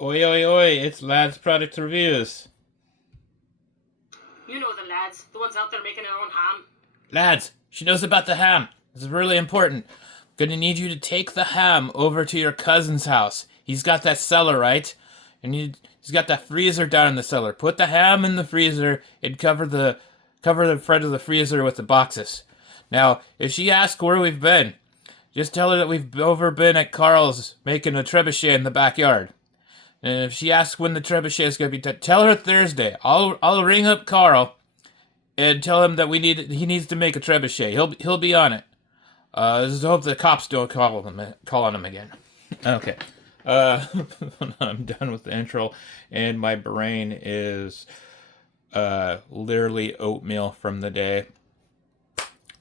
Oi, oi, oi, it's Lads Product Reviews. You know the lads, the ones out there making their own ham. Lads, she knows about the ham. This is really important. Gonna need you to take the ham over to your cousin's house. He's got that cellar, right? And he's got that freezer down in the cellar. Put the ham in the freezer and cover the front of the freezer with the boxes. Now, if she asks where we've been, just tell her that we've been at Carl's making a trebuchet in the backyard. And if she asks when the trebuchet is gonna be, tell her Thursday. I'll ring up Carl and tell him that he needs to make a trebuchet. He'll be on it. Just hope the cops don't call on him again. Okay. Uh, I'm done with the intro, and my brain is literally oatmeal from the day.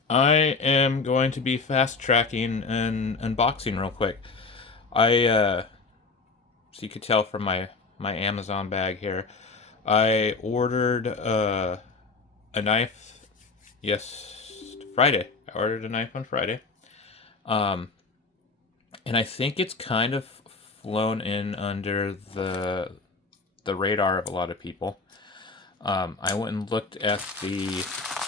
I am going to be fast tracking and unboxing real quick. So you could tell from my Amazon bag here, I ordered a knife. Yes, Friday. I ordered a knife on Friday. Um, and I think it's kind of flown in under the radar of a lot of people. I went and looked at the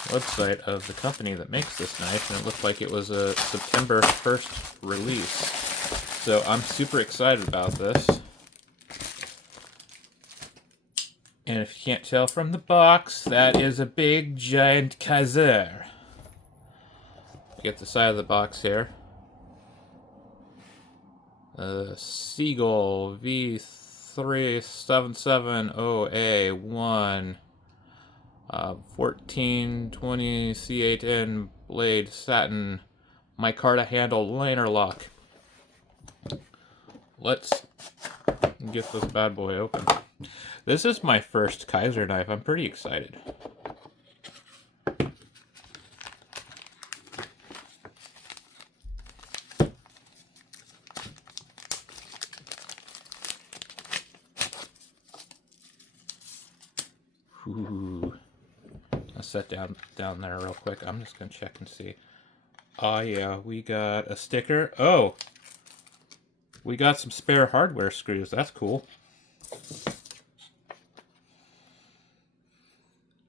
website of the company that makes this knife, and it looked like it was a September 1st release. So I'm super excited about this. And if you can't tell from the box, that is a big giant Kizer. Get the side of the box here. Seagull V3770A1 1420 C8N blade satin micarta handle liner lock. Let's get this bad boy open. This is my first Kizer knife. I'm pretty excited. Ooh. I'll set down there real quick. I'm just gonna check and see. Oh yeah, we got a sticker. Oh, we got some spare hardware screws. That's cool.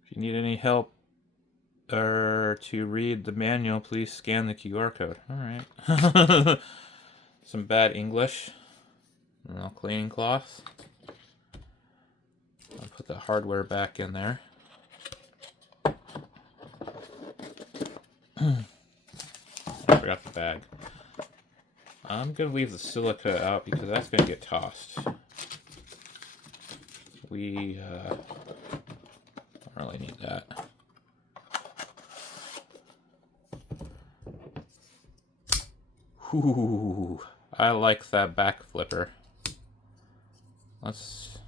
If you need any help or to read the manual, please scan the QR code. All right. Some bad English. A little cleaning cloth. I'll put the hardware back in there. I forgot the bag. I'm going to leave the silica out because that's going to get tossed. We don't really need that. Ooh, I like that back flipper. This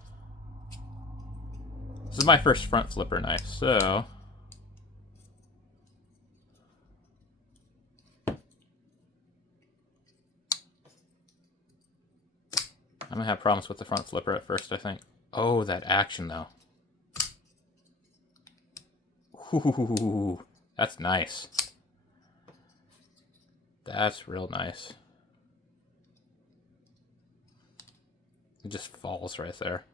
is my first front flipper knife, so I'm gonna have problems with the front flipper at first, I think. Oh, that action though. Ooh, that's nice. That's real nice. It just falls right there.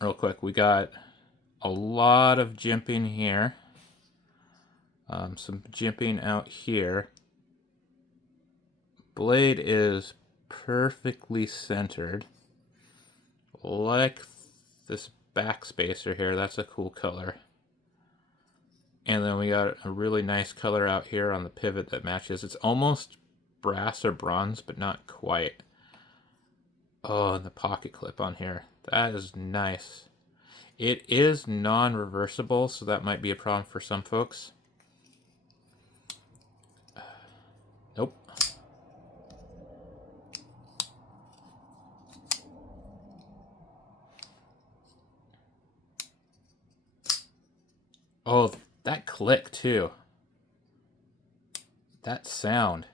Real quick, we got a lot of jimping here. Some jimping out here. Blade is perfectly centered. Like this back spacer here, that's a cool color. And then we got a really nice color out here on the pivot that matches. It's almost brass or bronze, but not quite. Oh, and the pocket clip on here. That is nice. It is non-reversible, so that might be a problem for some folks. Nope. Oh, that click too. That sound.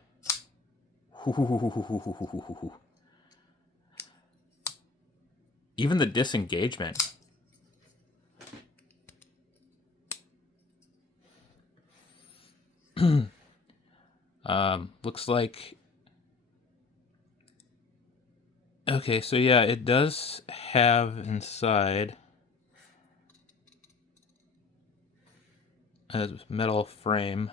Even the disengagement. Looks like Okay, so yeah, it does have inside a metal frame.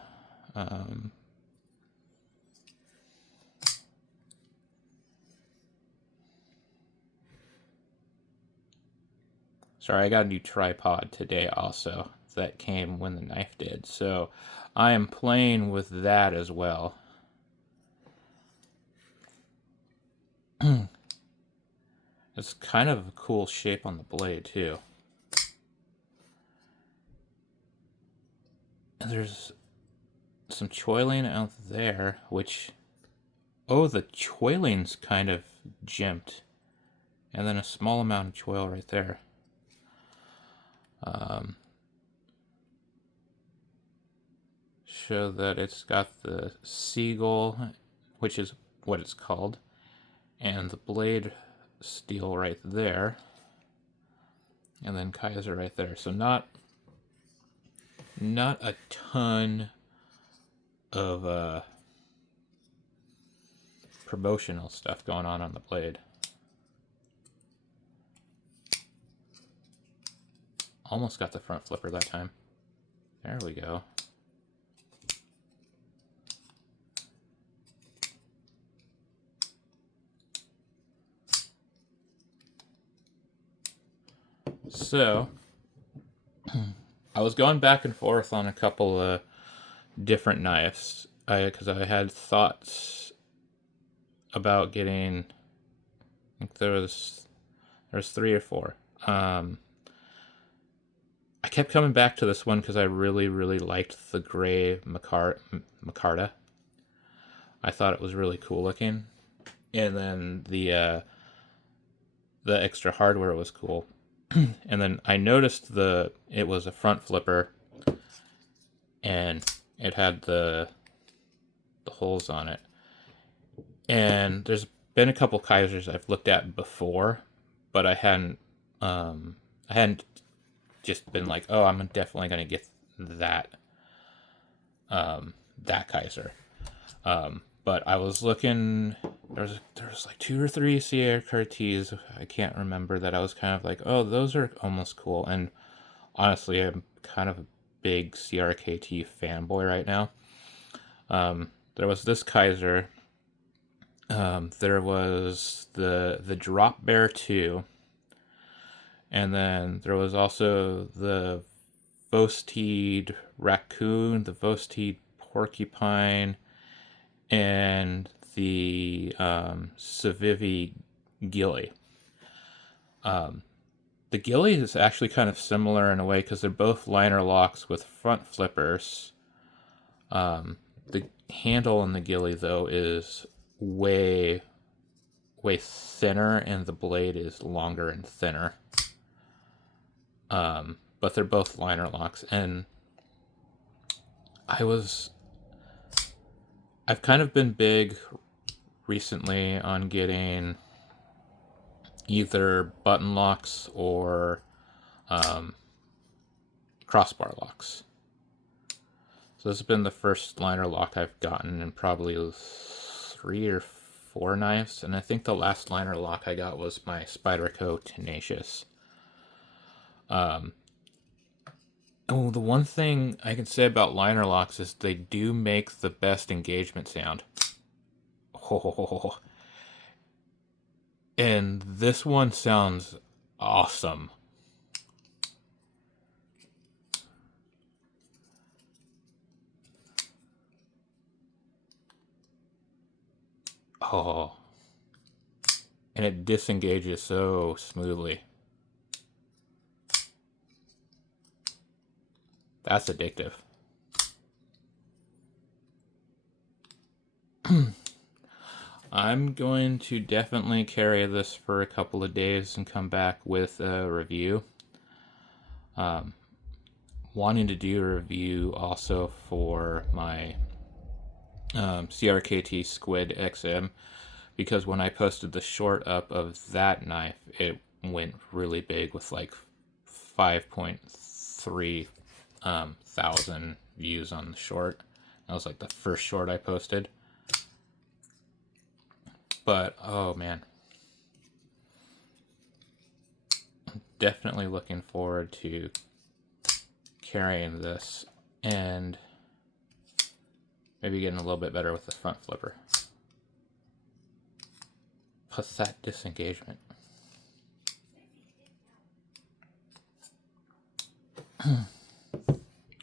Sorry, I got a new tripod today also. That came when the knife did. So I am playing with that as well. It's kind of a cool shape on the blade too. And there's some choiling out there, which... Oh, the choiling's kind of jimped. And then a small amount of choil right there. Show that it's got the seagull, which is what it's called, and the blade steel right there, and then Kizer right there. So not a ton of promotional stuff going on the blade. Almost got the front flipper that time. There we go. So, I was going back and forth on a couple of different knives, because I had thoughts about getting... I think there's 3 or 4. I kept coming back to this one because I really, really liked the gray micarta. I thought it was really cool looking, and then the extra hardware was cool. And then I noticed it was a front flipper, and it had the holes on it. And there's been a couple Kizers I've looked at before, but I hadn't just been like, oh, I'm definitely gonna get that Kizer. But I was looking, there was like 2 or 3 CRTs, I can't remember, that I was kind of like, oh, those are almost cool. And honestly, I'm kind of a big CRKT fanboy right now. There was this Kizer. There was the Drop Bear 2. And then there was also the Vosteed Raccoon, the Vosteed Porcupine, and the Civivi Gilly. The Gilly is actually kind of similar in a way because they're both liner locks with front flippers. The handle in the Gilly, though, is way thinner, and the blade is longer and thinner. But they're both liner locks, and I've kind of been big recently on getting either button locks or crossbar locks. So this has been the first liner lock I've gotten in probably 3 or 4 knives, and I think the last liner lock I got was my Spyderco Tenacious. Oh, the one thing I can say about liner locks is they do make the best engagement sound. Oh. And this one sounds awesome. Oh. And it disengages so smoothly. That's addictive. I'm going to definitely carry this for a couple of days and come back with a review. Wanting to do a review also for my CRKT Squid XM, because when I posted the short up of that knife, it went really big with like 5.3 thousand views on the short. That was like the first short I posted. But oh man, definitely looking forward to carrying this and maybe getting a little bit better with the front flipper. Plus that disengagement.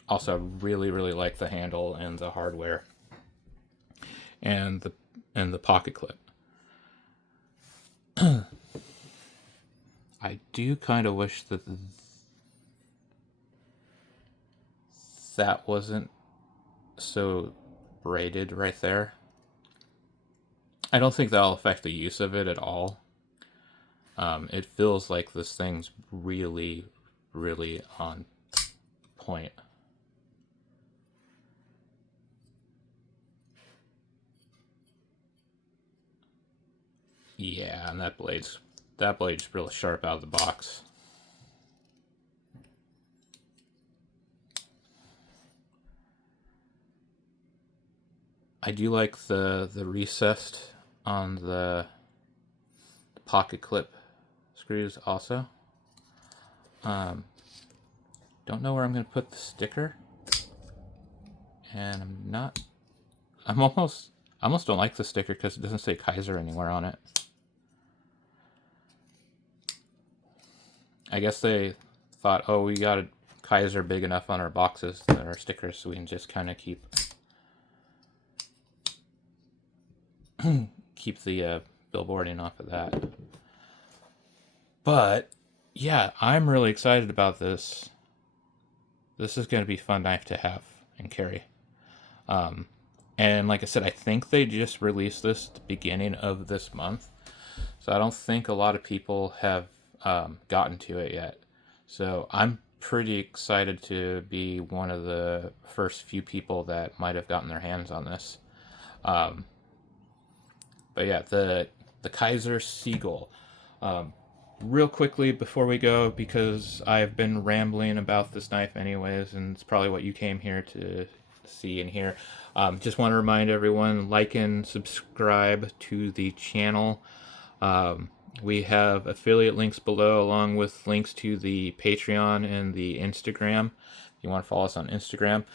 Also, really like the handle and the hardware and the pocket clip. I do kind of wish that that wasn't so braided right there. I don't think that'll affect the use of it at all. It feels like this thing's really on point. Yeah, and that blade's really sharp out of the box. I do like the recessed on the pocket clip screws also. Don't know where I'm going to put the sticker, and I almost don't like the sticker because it doesn't say Kizer anywhere on it. I guess they thought, oh, we got a Kizer big enough on our boxes, our stickers, so we can just kind of keep the billboarding off of that. But yeah, I'm really excited about this. This is going to be a fun knife to have and carry. And like I said, I think they just released this at the beginning of this month, so I don't think a lot of people have gotten to it yet. So I'm pretty excited to be one of the first few people that might have gotten their hands on this. But yeah, the Kizer Seagull. Real quickly before we go, because I've been rambling about this knife anyways, and it's probably what you came here to see and hear. Just want to remind everyone, like and subscribe to the channel. We have affiliate links below, along with links to the Patreon and the Instagram, if you want to follow us on Instagram.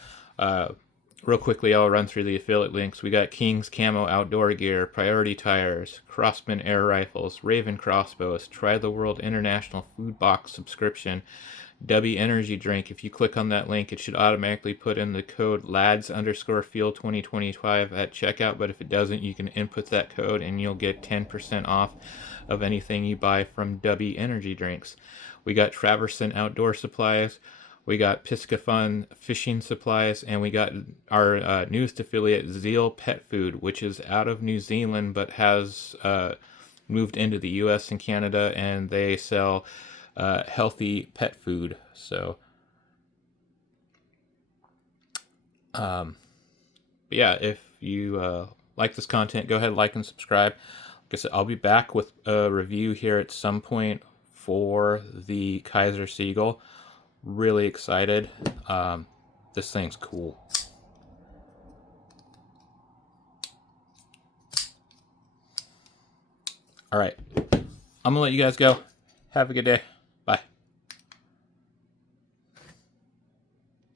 Real quickly, I'll run through the affiliate links. We got King's Camo Outdoor Gear, Priority Tires, Crossman Air Rifles, Raven Crossbows, Try the World International Food Box subscription, W Energy Drink. If you click on that link, it should automatically put in the code LADS_FEEL2025 at checkout, but if it doesn't, you can input that code and you'll get 10% off of anything you buy from W Energy Drinks. We got Traverson Outdoor Supplies, we got Pisca Fun Fishing Supplies, and we got our newest affiliate, Zeal Pet Food, which is out of New Zealand but has moved into the US and Canada, and they sell healthy pet food. So but yeah, if you like this content, go ahead, like and subscribe. Like I said, I'll be back with a review here at some point for the Kizer Seagull. Really excited. This thing's cool. All right, I'm gonna let you guys go. Have a good day.